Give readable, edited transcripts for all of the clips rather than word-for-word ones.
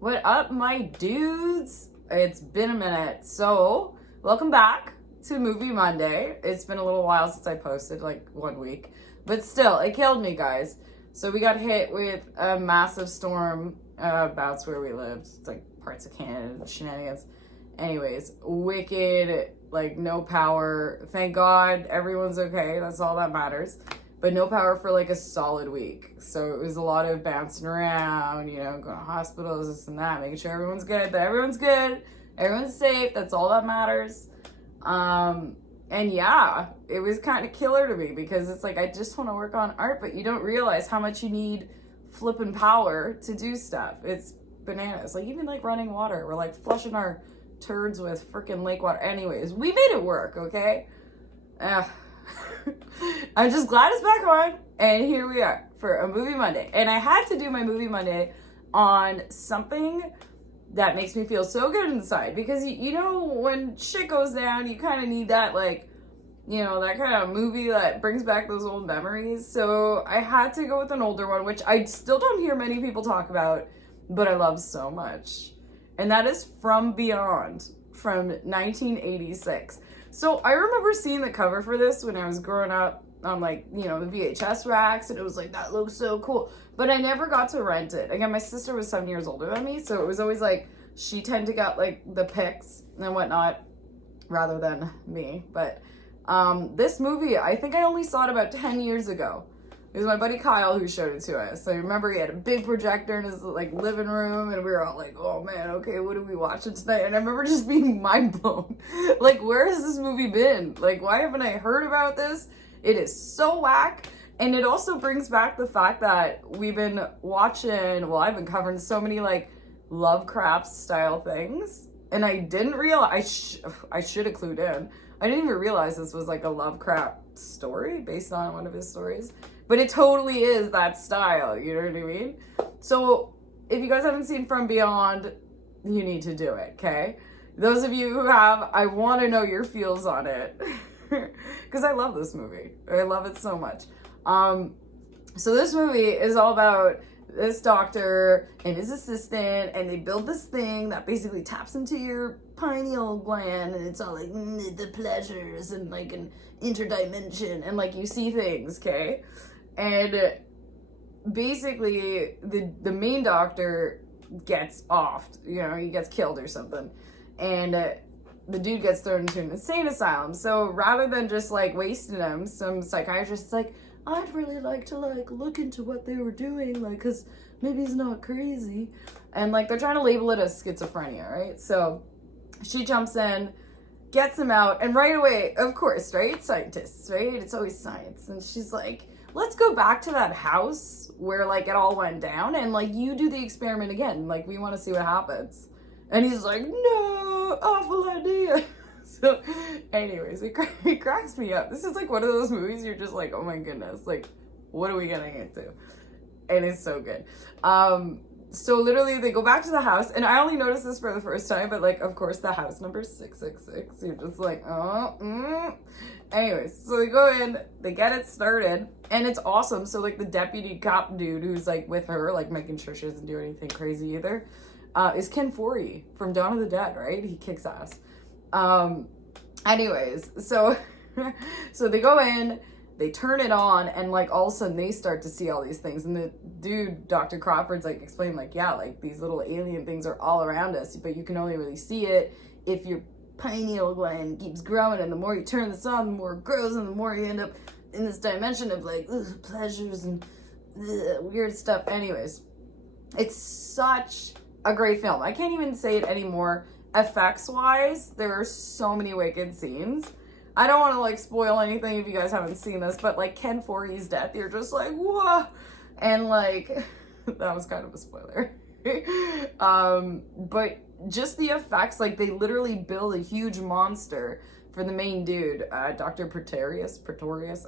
What up, my dudes? It's been a minute. So, welcome back to Movie Monday. It's been a little while since I posted, like 1 week. But still, it killed me, guys. So we got hit with a massive storm about where we lived. It's like parts of Canada, shenanigans. Anyways, wicked, like no power. Thank God everyone's okay. That's all that matters. But no power for like a solid week. So it was a lot of bouncing around, going to hospitals, this and that, making sure everyone's good. But everyone's good. Everyone's safe. That's all that matters. And yeah, it was kind of killer to me because it's like, I just want to work on art, but you don't realize how much you need flipping power to do stuff. It's bananas. Like even like running water. We're like flushing our turds with freaking lake water. Anyways, we made it work, okay? I'm just glad it's back on, and here we are for a Movie Monday. And I had to do my Movie Monday on something that makes me feel so good inside, because when shit goes down, you kind of need that, like, that kind of movie that brings back those old memories. So I had to go with an older one, which I still don't hear many people talk about, but I love so much. And that is From Beyond, from 1986. So I remember seeing the cover for this when I was growing up on the VHS racks, and it was like, that looks so cool. But I never got to rent it. Again, my sister was 7 years older than me, so it was always like, she tended to get like the pics and whatnot rather than me. But this movie, I think I only saw it about 10 years ago. It was my buddy Kyle who showed it to us. So I remember he had a big projector in his like living room, and we were all like, oh man, okay, what are we watching tonight? And I remember just being mind blown. Like, where has this movie been? Like, why haven't I heard about this? It is so whack. And it also brings back the fact that we've been watching, well, I've been covering so many like Lovecraft style things. And I didn't realize, I should have clued in. I didn't even realize this was like a Lovecraft story based on one of his stories. But it totally is that style, you know what I mean? So if you guys haven't seen From Beyond, you need to do it, okay? Those of you who have, I want to know your feels on it. Because I love this movie. I love it so much. So this movie is all about this doctor and his assistant, and they build this thing that basically taps into your pineal gland, and it's all like the pleasures and like an interdimension, and like you see things, okay? And basically the main doctor gets offed, he gets killed or something, and the dude gets thrown into an insane asylum. So rather than just like wasting him, some psychiatrist's like, I'd really like to like look into what they were doing, like, because maybe he's not crazy. And like they're trying to label it as schizophrenia, right? So she jumps in, gets him out, and right away, of course, right? Scientists, right? It's always science. And she's like, let's go back to that house where like it all went down, and like you do the experiment again. Like, we want to see what happens. And he's like, no, awful idea. So anyways, it cracks me up. This is like one of those movies you're just like, oh my goodness, like, what are we getting into? And it's so good. So literally they go back to the house, and I only noticed this for the first time, but like, of course, the house number 666, you're just like, Anyways, so they go in, they get it started, and it's awesome. So like the deputy cop dude who's like with her, like making sure she doesn't do anything crazy either, is Ken Foree from Dawn of the Dead, right? He kicks ass. Anyways, so they go in, they turn it on, and like all of a sudden they start to see all these things. And the dude, Dr. Crawford's like explained, like, yeah, like these little alien things are all around us, but you can only really see it if your pineal gland keeps growing, and the more you turn this on, the more it grows, and the more you end up in this dimension of like pleasures and weird stuff. Anyways, it's such a great film. I can't even say it anymore. Effects wise, there are so many wicked scenes. I don't want to like spoil anything if you guys haven't seen this, but like Ken Foree's death, you're just like, whoa. And like, that was kind of a spoiler. But just the effects, like they literally build a huge monster for the main dude, Dr. Pretorius.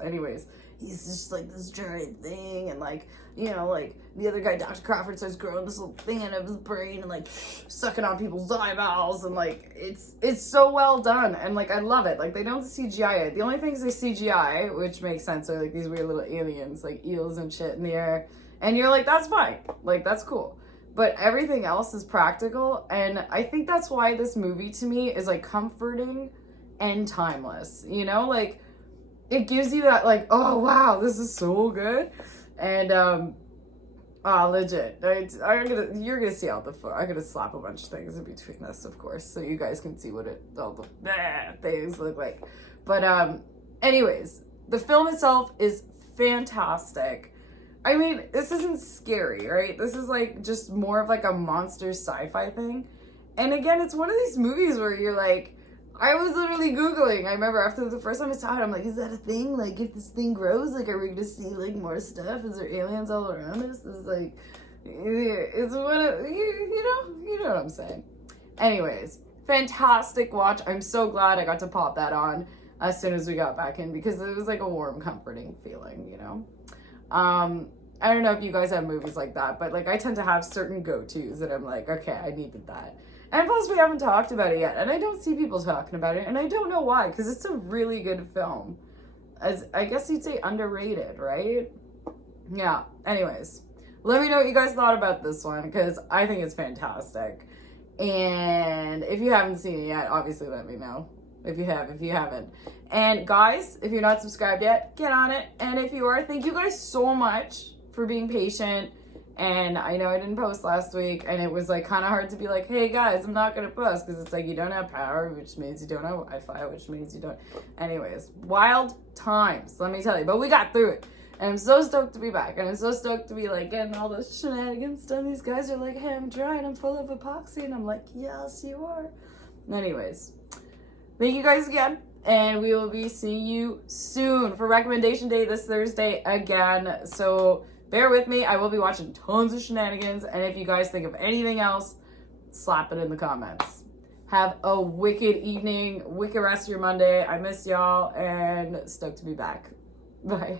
Anyways, he's just like this giant thing, and like, like the other guy, Dr. Crawford, starts growing this little thing out of his brain and like sucking on people's eyeballs, and like it's so well done, and like I love it. Like they don't CGI it. The only things they CGI, which makes sense, are like these weird little aliens, like eels and shit in the air, and you're like, that's fine, like that's cool. but everything else is practical. And I think that's why this movie to me is like comforting and timeless, you know, like it gives you that like, oh wow, this is so good. And legit, you're gonna see all the fun. I'm gonna slap a bunch of things in between this, of course, so you guys can see what all the things look like. But anyways, the film itself is fantastic. I mean, this isn't scary, right? This is like just more of like a monster sci-fi thing. And again, it's one of these movies where you're like, I was literally Googling. I remember after the first time I saw it, I'm like, is that a thing? Like, if this thing grows, like, are we going to see, like, more stuff? Is there aliens all around us? It's like, it's one of, you know what I'm saying. Anyways, fantastic watch. I'm so glad I got to pop that on as soon as we got back in because it was like a warm, comforting feeling, you know? I don't know if you guys have movies like that, but like I tend to have certain go-tos that I'm like, okay, I needed that. And plus we haven't talked about it yet, and I don't see people talking about it, and I don't know why, because it's a really good film. As I guess you'd say underrated, right? Yeah, anyways. Let me know what you guys thought about this one, because I think it's fantastic. And if you haven't seen it yet, obviously let me know. If you haven't. And guys, if you're not subscribed yet, get on it. And if you are, thank you guys so much for being patient. And I know I didn't post last week, and it was like kind of hard to be like, hey guys, I'm not going to post, because it's like you don't have power, which means you don't have Wi-Fi, which means you don't. Anyways, wild times, let me tell you. But we got through it. And I'm so stoked to be back. And I'm so stoked to be like getting all those shenanigans done. These guys are like, hey, I'm dry and I'm full of epoxy. And I'm like, yes, you are. Anyways, thank you guys again. And we will be seeing you soon for recommendation day this Thursday again. So bear with me. I will be watching tons of shenanigans. And if you guys think of anything else, slap it in the comments. Have a wicked evening, wicked rest of your Monday. I miss y'all and stoked to be back. Bye.